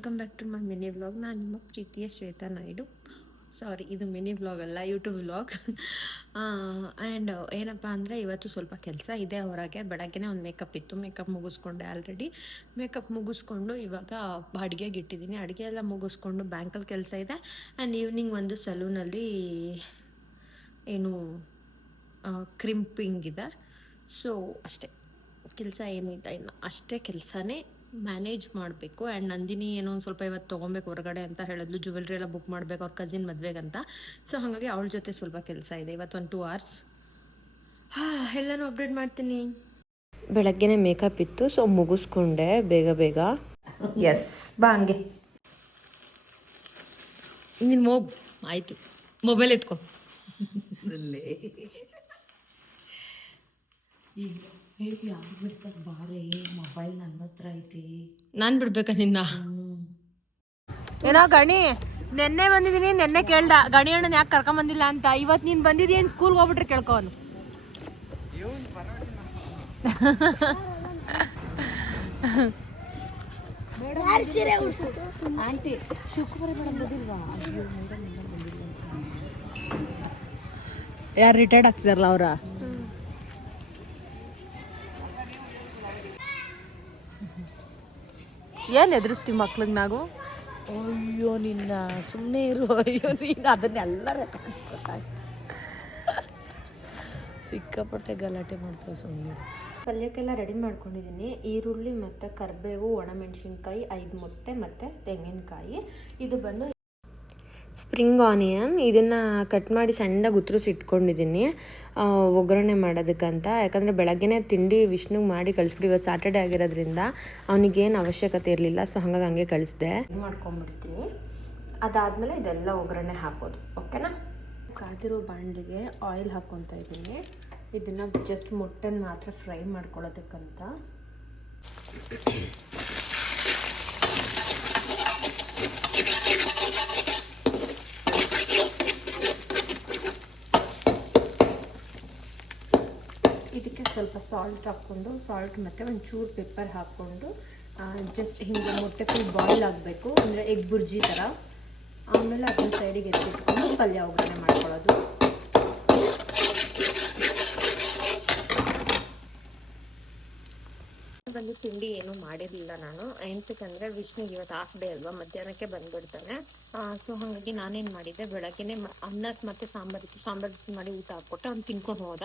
Welcome back to my mini vlog. ನಾನು ನಿಮ್ಮ ಪ್ರೀತಿಯ ಶ್ವೇತಾ ನಾಯ್ಡು. ಸಾರಿ, ಇದು ಮಿನಿ ವ್ಲಾಗ್ ಅಲ್ಲ, ಯೂಟ್ಯೂಬ್ ವ್ಲಾಗ್. ಆ್ಯಂಡ್ ಏನಪ್ಪ ಅಂದರೆ ಇವತ್ತು ಸ್ವಲ್ಪ ಕೆಲಸ ಇದೆ ಹೊರಗೆ. ಬೆಳಗ್ಗೆನೇ ಒಂದು ಮೇಕಪ್ ಇತ್ತು, ಮೇಕಪ್ ಮುಗಿಸ್ಕೊಂಡೆ ಆಲ್ರೆಡಿ. ಮೇಕಪ್ ಮುಗಿಸ್ಕೊಂಡು ಇವಾಗ ಅಡುಗೆಗೆ ಇಟ್ಟಿದ್ದೀನಿ. ಅಡುಗೆ ಎಲ್ಲ ಮುಗಿಸ್ಕೊಂಡು ಬ್ಯಾಂಕಲ್ಲಿ ಕೆಲಸ ಇದೆ. ಆ್ಯಂಡ್ ಈವ್ನಿಂಗ್ ಒಂದು ಸಲೂನಲ್ಲಿ ಏನು ಕ್ರಿಂಪಿಂಗ್ ಇದೆ. ಸೊ ಅಷ್ಟೇ ಕೆಲಸ, ಏನಿಲ್ಲ ಇನ್ನು ಅಷ್ಟೇ ಕೆಲಸನೇ ಮ್ಯಾನೇಜ್ ಮಾಡಬೇಕು. ಆ್ಯಂಡ್ ನಂದಿನಿ ಏನೋ ಒಂದು ಸ್ವಲ್ಪ ಇವತ್ತು ತೊಗೊಬೇಕು ಹೊರಗಡೆ ಅಂತ ಹೇಳಿದ್ಲು. ಜ್ಯುವೆಲ್ರಿ ಎಲ್ಲ ಬುಕ್ ಮಾಡಬೇಕು ಅವ್ರ ಕಸಿನ್ ಮದುವೆಗಂತ. ಸೊ ಹಾಗಾಗಿ ಅವಳ ಜೊತೆ ಸ್ವಲ್ಪ ಕೆಲಸ ಇದೆ ಇವತ್ತು, ಒಂದು 2 hours. ಎಲ್ಲನೂ ಅಪ್ಡೇಟ್ ಮಾಡ್ತೀನಿ. ಬೆಳಗ್ಗೆನೇ ಮೇಕಪ್ ಇತ್ತು, ಸೊ ಮುಗಿಸ್ಕೊಂಡೆ ಬೇಗ ಬೇಗ. ಎಸ್, ಬಾ ಹಂಗೆ ನೀನು ಆಯಿತು, ಮೊಬೈಲ್ ಎತ್ಕೊ. ಈಗ ಹೇಗೆ ಯಾರು ಬಿಡ್ತಾರೆ ಬಾರೇ, ಮೊಬೈಲ್ ನನ್ನ ಹತ್ರ ಐತಿ. ನಾನು ಬಿಡ್ಬೇಕಾ ನಿನ್ನ? ಏನೋ ಗಣಿ, ನೆನ್ನೆ ಬಂದಿದ್ದೀನಿ, ನೆನ್ನೆ ಕೇಳ್ದ ಗಣಿ ಅಣ್ಣನ ಯಾಕೆ ಕರ್ಕೊಂಬಂದಿಲ್ಲ ಅಂತ. ಇವತ್ತು ನೀನು ಬಂದಿದ್ದೀನಿ, ಸ್ಕೂಲ್ಗೆ ಹೋಗ್ಬಿಟ್ರೆ ಕೇಳ್ಕೊವನು. ಆಂಟಿ ಶುಕ್ರವಾರ ಮೇಡಮ್ ಬಂದಿಲ್ವಾ? ಯಾರು ರಿಟೈರ್ಡ್ ಆಗ್ತಿದಾರಲ್ಲ ಅವರ? ಏನು ಎದುರಿಸ್ತೀವಿ ಮಕ್ಳಿಗೆ ನಾವು? ಅಯ್ಯೋ ನಿನ್ನ ಸುಮ್ಮನೆ ಇರು. ಅಯ್ಯೋ ನೀನು ಅದನ್ನೆಲ್ಲರ ಸಿಕ್ಕಾಪಟ್ಟೆ ಗಲಾಟೆ ಮಾಡ್ತಾವೆ, ಸುಮ್ಮನೆ. ಪಲ್ಯಕ್ಕೆಲ್ಲ ರೆಡಿ ಮಾಡ್ಕೊಂಡಿದ್ದೀನಿ. ಈರುಳ್ಳಿ ಮತ್ತು ಕರಿಬೇವು, ಒಣಮೆಣಸಿನ್ಕಾಯಿ, 5 ಮೊಟ್ಟೆ ಮತ್ತು ತೆಂಗಿನಕಾಯಿ. ಇದು ಬಂದು ಸ್ಪ್ರಿಂಗ್ ಆನಿಯನ್. ಇದನ್ನು ಕಟ್ ಮಾಡಿ ಸಣ್ಣದಾಗಿ ಉತ್ತರಿಸಿ ಇಟ್ಕೊಂಡಿದ್ದೀನಿ ಒಗ್ಗರಣೆ ಮಾಡೋದಕ್ಕಂತ. ಯಾಕಂದರೆ ಬೆಳಗ್ಗೆನೇ ತಿಂಡಿ ವಿಷ್ಣುಗೆ ಮಾಡಿ ಕಳಿಸ್ಬಿಟ್ಟು, ಇವತ್ತು ಸಾಟರ್ಡೆ ಆಗಿರೋದ್ರಿಂದ ಅವನಿಗೇನು ಅವಶ್ಯಕತೆ ಇರಲಿಲ್ಲ. ಸೊ ಹಾಗಾಗಿ ಹಂಗೆ ಕಳಿಸ್ದೆ. ಮಾಡ್ಕೊಂಡ್ಬಿಡ್ತೀನಿ. ಅದಾದಮೇಲೆ ಇದೆಲ್ಲ ಒಗ್ಗರಣೆ ಹಾಕೋದು, ಓಕೆನಾ? ಕಾದಿರೋ ಬಾಣಲಿಗೆ ಆಯಿಲ್ ಹಾಕ್ಕೊತಾ ಇದ್ದೀನಿ. ಇದನ್ನು ಜಸ್ಟ್ ಮೊಟ್ಟೆನ ಮಾತ್ರ ಫ್ರೈ ಮಾಡ್ಕೊಳ್ಳೋದಕ್ಕಂತ. ಇದಕ್ಕೆ ಸ್ವಲ್ಪ ಸಾಲ್ಟ್ ಹಾಕ್ಕೊಂಡು, ಸಾಲ್ಟ್ ಮತ್ತು ಒಂಚೂರು ಪೆಪ್ಪರ್ ಹಾಕ್ಕೊಂಡು ಜಸ್ಟ್ ಹಿಂಗೆ ಮೊಟ್ಟೆ ಫುಲ್ ಬಾಯ್ಲ್ ಆಗಬೇಕು, ಅಂದರೆ ಎಗ್ ಬುರ್ಜಿ ಥರ. ಆಮೇಲೆ ಅದನ್ನ ಸೈಡಿಗೆ ಎತ್ತಿಟ್ಕೊಂಡು ಪಲ್ಯ ಒಗ್ಗರಣೆ ಮಾಡ್ಕೊಳ್ಳೋದು. ಬಂದು ತಿಂಡಿ ಏನೂ ಮಾಡಿರಲಿಲ್ಲ ನಾನು. ಎಂತಕ್ಕಂದರೆ ವಿಷ್ಣುಗೆ ಇವತ್ತು ಹಾಫ್ ಡೇ ಅಲ್ವಾ, ಮಧ್ಯಾಹ್ನಕ್ಕೆ ಬಂದುಬಿಡ್ತಾನೆ. ಸೊ ಹಾಗಾಗಿ ನಾನೇನು ಮಾಡಿದ್ದೆ, ಬೆಳಗ್ಗೆನೇ ಅನ್ನಕ್ಕೆ ಮತ್ತು ಸಾಂಬಾರು ಮಾಡಿ ಊಟ ಹಾಕ್ಕೊಟ್ಟೆ. ಅವ್ನು ತಿನ್ಕೊಂಡು ಹೋದ.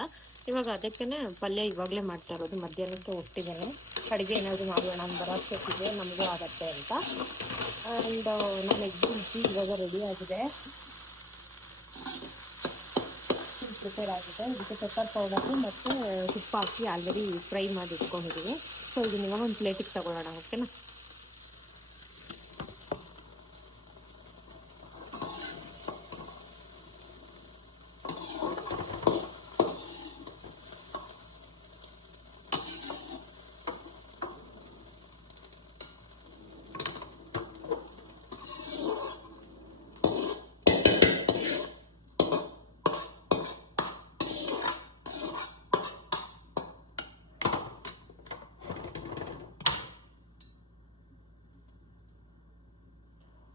ಇವಾಗ ಅದಕ್ಕೇ ಪಲ್ಯ ಇವಾಗಲೇ ಮಾಡ್ತಾ ಇರೋದು. ಮಧ್ಯಾಹ್ನಕ್ಕೆ ಒಟ್ಟಿದ್ದೇನೆ. ಅಡುಗೆ ಏನಾದರೂ ಮಾಡೋಣ ಅಂತ ಬರೋಷ್ಟೊತ್ತಿಗೆ ನಮಗೂ ಆಗತ್ತೆ ಅಂತ. ಆ್ಯಂಡ್ ನಾನು ಎಗ್ ಬುರ್ಜಿ ಇವಾಗ ರೆಡಿ ಆಗಿದೆ, ಪ್ರಿಪೇರ್ ಆಗಿದೆ. ಇದಕ್ಕೆ ಪೆಪ್ಪರ್ ಪೌಡರು ಮತ್ತು ತುಪ್ಪ ಹಾಕಿ ಆಲ್ರೆಡಿ ಫ್ರೈ ಮಾಡಿ ಇಟ್ಕೊಂಡಿದ್ದೀವಿ. ಸೊ ಇದನ್ನ ಇವಾಗ ಒಂದು ಪ್ಲೇಟಿಗೆ ತಗೊಳ್ಳೋಣ, ಓಕೆನಾ?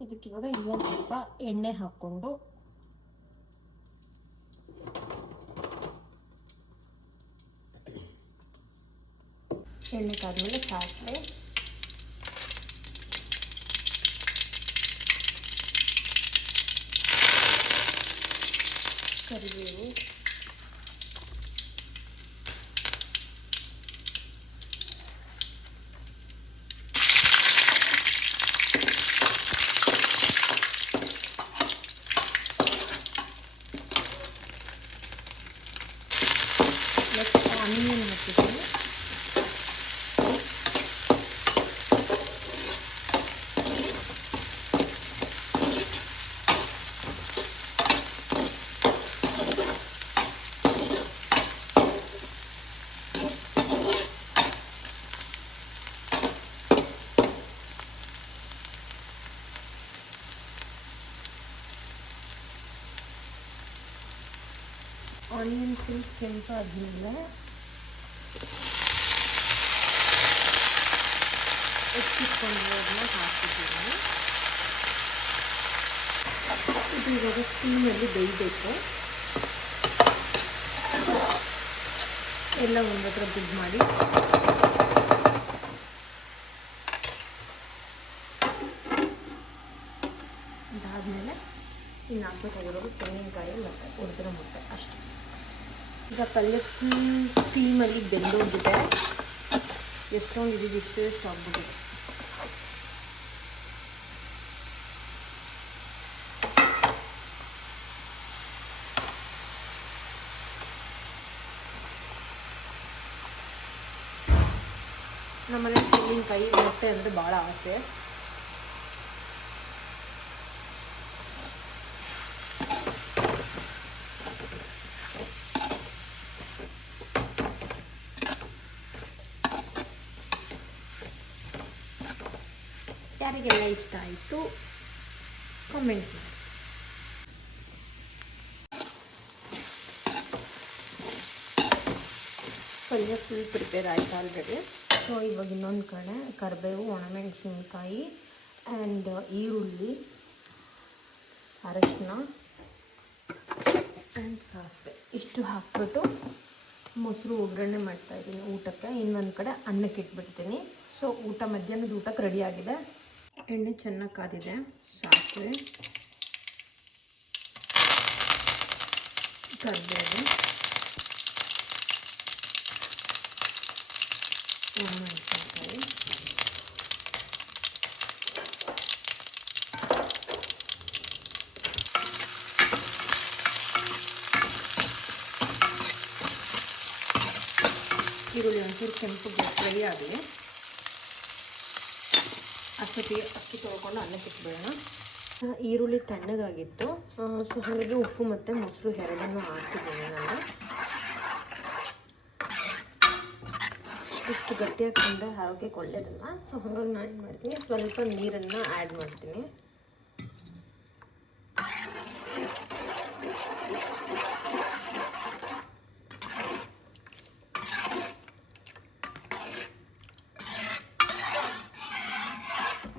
ಇದಕ್ಕೆ ಇವಾಗ ಇನ್ನೊಂದು ಸ್ವಲ್ಪ ಎಣ್ಣೆ ಹಾಕ್ಕೊಂಡು, ಎಣ್ಣೆ ಕಾದ್ಮೇಲೆ ಸಾಸಿವೆ, ಕರಿಬೇವು, ಆನಿಯನ್ ಹಾಕಿದ್ದೀನಿ. ಆನಿಯನ್ ಫುಲ್ ಕೆಂಪಾದ್ಮೇಲೆ ಎತ್ತಿಟ್ಕೊಂಡಿರೋದನ್ನ ಹಾಕಿದ್ದೀನಿ. ಇವಾಗ ಸ್ಟೀಮಲ್ಲಿ ಬೇಯಬೇಕು. ಎಲ್ಲ ಒಂದು ಹತ್ರ ಬಿಡ್ ಮಾಡಿ ಅದಾದಮೇಲೆ ಇನ್ನು ಹಾಕ್ಬೇಕಾಗಿರೋದು ತೆಂಗಿನಕಾಯಿ ಮತ್ತು ಹುರಿದಿರೋ ಮೊಟ್ಟೆ ಅಷ್ಟೇ. ಈಗ ಪಲ್ಯ ಫುಲ್ ಸ್ಟೀಮಲ್ಲಿ ಬೆಂದೋಗಿದೆ. ಎಷ್ಟೊಂದು ಇದಿಷ್ಟು ಆಗ್ಬಿಟ್ಟಿದೆ. ನಮ್ಮನೆ ತೆಂಗಿನಕಾಯಿ ಮೊಟ್ಟೆ ಅಂದರೆ ಭಾಳ ಆಸೆ. ಯಾರಿಗೆಲ್ಲ ಇಷ್ಟ ಆಯಿತು ಕಮೆಂಟ್ ಮಾಡಿ. ಪಲ್ಯ ಫುಲ್ ಪ್ರಿಪೇರ್ ಆಯಿತು ಆಲ್ರೆಡಿ. ಸೊ ಇವಾಗ ಇನ್ನೊಂದು ಕಡೆ ಕರಿಬೇವು, ಒಣಮೆಣಸಿನ್ಕಾಯಿ ಆ್ಯಂಡ್ ಈರುಳ್ಳಿ, ಅರಶಿನ ಆ್ಯಂಡ್ ಸಾಸಿವೆ ಇಷ್ಟು ಹಾಕ್ಬಿಟ್ಟು ಮೊಸರು ಒಗ್ಗರಣೆ ಮಾಡ್ತಾಯಿದ್ದೀನಿ ಊಟಕ್ಕೆ. ಇನ್ನೊಂದು ಕಡೆ ಅನ್ನಕ್ಕೆ ಇಟ್ಬಿಡ್ತೀನಿ. ಸೊ ಮಧ್ಯಾಹ್ನದ ಊಟಕ್ಕೆ ರೆಡಿಯಾಗಿದೆ. ಎಣ್ಣೆ ಚೆನ್ನಾಗಿ ಕಾದಿದೆ. ಸಾಸಿವೆ, ಕರಿಬೇವು, ಒಣಮೆಣಸಿನ್ಕಾಯಿ, ಈರುಳ್ಳಿ ಒಂಚೂರು ಕೆಂಪು ಫ್ರೈ ಆಗಲಿ. ಅಕ್ಕಿ ತೊಳ್ಕೊಂಡು ಅನ್ನಕ್ಕೆ ಇಟ್ಬಿಡೋಣ. ಈರುಳ್ಳಿ ತಣ್ಣಗಾಗಿತ್ತು. ಸೊ ಹಾಗಾಗಿ ಉಪ್ಪು ಮತ್ತು ಮೊಸರು ಎರಡನ್ನೂ ಹಾಕಿದ್ದೀನಿ ನಾನು. ಇಷ್ಟು ಗಟ್ಟಿಯಾಗಿ ತಿಂದರೆ ಆರೋಗ್ಯಕ್ಕೆ ಒಳ್ಳೆಯದಲ್ಲ. ಸೊ ಹಾಗಾಗಿ ನಾನು ಏನು ಮಾಡ್ತೀನಿ, ಸ್ವಲ್ಪ ನೀರನ್ನು ಆ್ಯಡ್ ಮಾಡ್ತೀನಿ.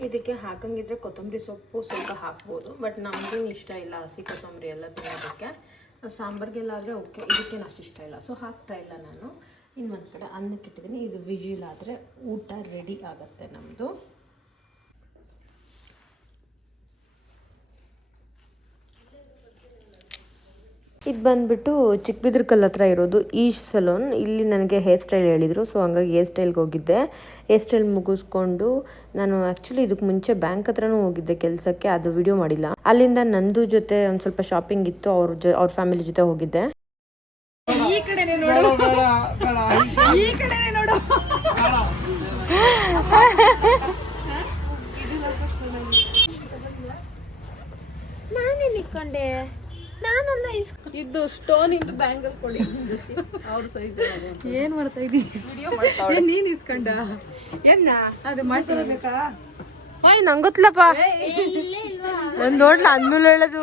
ಇದಕ್ಕೆ ಹಾಕಂಗಿದ್ರೆ ಕೊತ್ತಂಬರಿ ಸೊಪ್ಪು ಸ್ವಲ್ಪ ಹಾಕ್ಬೋದು, ಬಟ್ ನಮಗೇನು ಇಷ್ಟ ಇಲ್ಲ ಹಸಿ ಕೊತ್ತಂಬರಿ ಎಲ್ಲ ತಿನ್ನೋದಕ್ಕೆ. ಸಾಂಬಾರಿಗೆಲ್ಲ ಆದರೆ ಓಕೆ, ಇದಕ್ಕೇನು ಅಷ್ಟು ಇಷ್ಟ ಇಲ್ಲ. ಸೊ ಹಾಕ್ತಾ ಇಲ್ಲ ನಾನು. ಇನ್ನೊಂದು ಕಡೆ ಅನ್ನಕ್ಕೆ ಇಟ್ಟಿದ್ದೀನಿ. ಇದು ವಿಜಿಲ್ ಆದರೆ ಊಟ ರೆಡಿ ಆಗುತ್ತೆ ನಮ್ಮದು. ಇದು ಬಂದುಬಿಟ್ಟು ಚಿಕ್ಕಬಿದ್ರಕಲ್ ಹತ್ರ ಇರೋದು ಈಶ್ ಸಲೂನ್. ಇಲ್ಲಿ ನನಗೆ ಹೇರ್ ಸ್ಟೈಲ್ ಹೇಳಿದರು. ಸೊ ಹಂಗಾಗಿ ಹೇರ್ ಸ್ಟೈಲ್ಗೆ ಹೋಗಿದ್ದೆ. ಹೇರ್ ಸ್ಟೈಲ್ ಮುಗಿಸ್ಕೊಂಡು ನಾನು ಆ್ಯಕ್ಚುಲಿ ಇದಕ್ಕೆ ಮುಂಚೆ ಬ್ಯಾಂಕ್ ಹತ್ರನೂ ಹೋಗಿದ್ದೆ ಕೆಲಸಕ್ಕೆ. ಅದು ವಿಡಿಯೋ ಮಾಡಿಲ್ಲ. ಅಲ್ಲಿಂದ ನಂದು ಜೊತೆ ಒಂದು ಸ್ವಲ್ಪ ಶಾಪಿಂಗ್ ಇತ್ತು. ಅವ್ರ ಫ್ಯಾಮಿಲಿ ಜೊತೆ ಹೋಗಿದ್ದೆ. ನಾನೇ ನಿಕ್ಕೊಂಡೆ. ನಾನಲ್ಲ ಇದು ಸ್ಟೋನ್ ಇಂದು ಬ್ಯಾಂಗಲ್ ಕೊಡಿ. ಅವ್ರ ಸೈಜ್ ಏನ್ ಮಾಡ್ತಾ ಇದ್ದೀವಿ? ನೀನ್ ಇಸ್ಕೊಂಡ ಏನ ಅದು ಮಾಡ್ತಿರ್ಬೇಕಾ? ಓಯ್ ನಂಗೆ ಗೊತ್ತಿಲ್ಲಪ್ಪ. ನಾನು ನೋಡ್ಲ ಅಂದ್ಮೇಲೆ ಹೇಳೋದು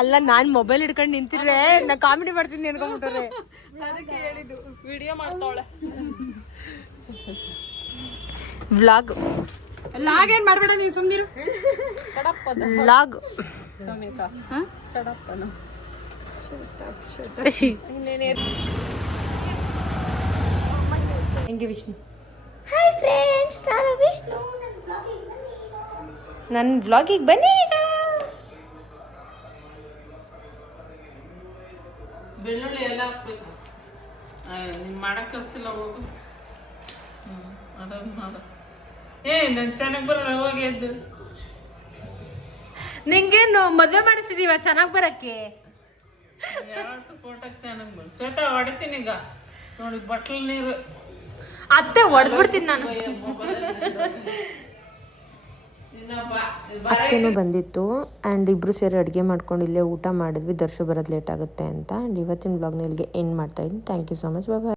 ಅಲ್ಲ. ನಾನ್ ಮೊಬೈಲ್ ಹಿಡ್ಕೊಂಡು ನಿಂತಿರ್ರೆ ನಾ ಕಾಮಿಡಿ ಮಾಡ್ತೀನಿ ಅನ್ಕೊಂಡ್ಬಿಟ್ರೆ ಅದಕ್ಕೆ ಹೇಳಿದ್ದು. ವಿಡಿಯೋ ಮಾಡ್ತಾವಳೆ. ವ್ಲಾಗ್ ಲಾಗ್ ಏನ್ ಮಾಡ್ಬೇಡ ನೀ ಸುಮ್ನಿರು. ಲಾಗ್ ಹೆಂಗೆ ವಿಷ್ಣು? ಹಾಯ್ ಫ್ರೆಂಡ್ಸ್, ನಾನು ವಿಷ್ಣು. ನನ್ನ ವ್ಲಾಗಿಗೆ ಬನ್ನಿ ಈಗ. ಬೆಳ್ಳುಳ್ಳಿ ಎಲ್ಲ ಹಾಕ್ಬೇಕು. ನೀನು ಮಾಡಕ್ಕೆ ಕಲ್ಸಿಲ್ಲ ಹೋಗು. ಅದೊಂದು ಮಾಡ. ನನ್ ಚೆನ್ನಾಗಿ ಬರಲ್ಲ, ಹೋಗಿ ಎದ್ದು. ನಿಂಗೇನು ಮದುವೆ ಮಾಡಿಸಿದೀವ ಚೆನ್ನಾಗಿ ಬರಕ್ಕೆ? ಯಾವತ್ತು ಫೋಟೋಕ್ಕೆ ಚೆನ್ನಾಗಿ ಬರ. ಶ್ವೇತಾ ಹೊಡಿತೀನಿ ಈಗ ನೋಡಿ. ಬಟ್ಲು ನೀರು ಅತ್ತೆ ಹೊಡೆದ್ಬಿಡ್ತೀನಿ ನಾನು. ಅತ್ತೆನೂ ಬಂದಿತ್ತು ಆ್ಯಂಡ್ ಇಬ್ಬರು ಸೇರಿ ಅಡುಗೆ ಮಾಡ್ಕೊಂಡು ಇಲ್ಲೇ ಊಟ ಮಾಡಿದ್ವಿ. ದರ್ಶು ಬರೋದು ಲೇಟ್ ಆಗುತ್ತೆ ಅಂತ. ಆ್ಯಂಡ್ ಇವತ್ತಿನ ಬ್ಲಾಗ್ನ ಇಲ್ಲಿಗೆ ಎಂಡ್ ಮಾಡ್ತಾಯಿದ್ದೀನಿ. Thank you so much. Bye bye.